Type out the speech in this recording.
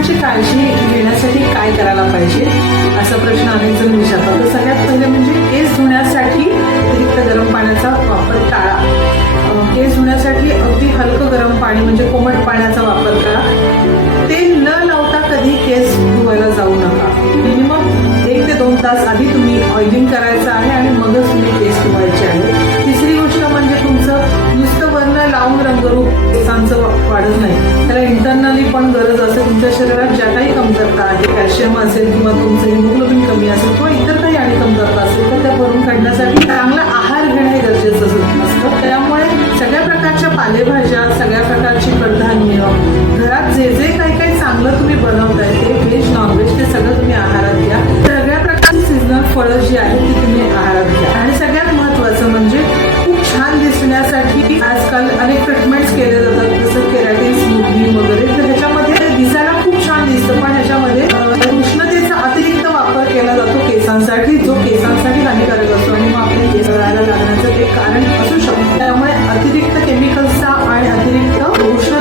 केसांची काळजी घेण्यासाठी काय करायला पाहिजे असा प्रश्न अनेक जण विचारतात. तर सगळ्यात पहिले म्हणजे केस धुण्यासाठी अतिरिक्त गरम पाण्याचा वापर टाळा. केस धुण्यासाठी अगदी हलकं गरम पाणी म्हणजे कोमट पाण्याचा वापर करा. तेल न लावता कधी केस धुवायला जाऊ नका. मिनिमम 1 ते 2 तास आधी तुम्ही ऑइलिंग करायचं आहे आणि मगच तुम्ही केस धुवायचे आहे. तिसरी गोष्ट म्हणजे तुमचं नुसतं वर्ण लावून रंगरूप केसांचं वाढत नाही, त्याला इंटरनली पण गरज असते. तुमच्या शरीरात ज्या काही कमतरता आहे, कॅल्शियम असेल किंवा तुमचं हिमोग्लोबिन कमी असेल किंवा इतर काही आणि कमतरता असेल तर त्या भरून काढण्यासाठी चांगला आहार घेणं हे गरजेचं असतं. त्यामुळे सगळ्या प्रकारच्या पालेभाज्या, सगळ्या प्रकारची कडधान्य, घरात जे जे काही चांगलं तुम्ही बनवताय ते व्हेज नॉनव्हेज ते सगळं तुम्ही आहारात घ्या. सगळ्या प्रकारची सीझनल फळं जी आहेत ती तुम्ही आहारात घ्या. आणि सगळ्यात महत्वाचं म्हणजे खूप छान दिसण्यासाठी आजकाल अनेक ट्रीटमेंट्स केले जातात, जसं केराटिन स्मूथनिंग वगैरे. तर ह्याच्यामध्ये दिसायला खूप छान दिसतं, पण ह्याच्यामध्ये उष्णतेचा अतिरिक्त वापर केला जातो केसांसाठी, जो केसांसाठी हानिकारक असतो आणि मग आपले केस गळायला लागण्याचं एक कारण असू शकतं. त्यामुळे अतिरिक्त केमिकल्सचा आणि अतिरिक्त उष्ण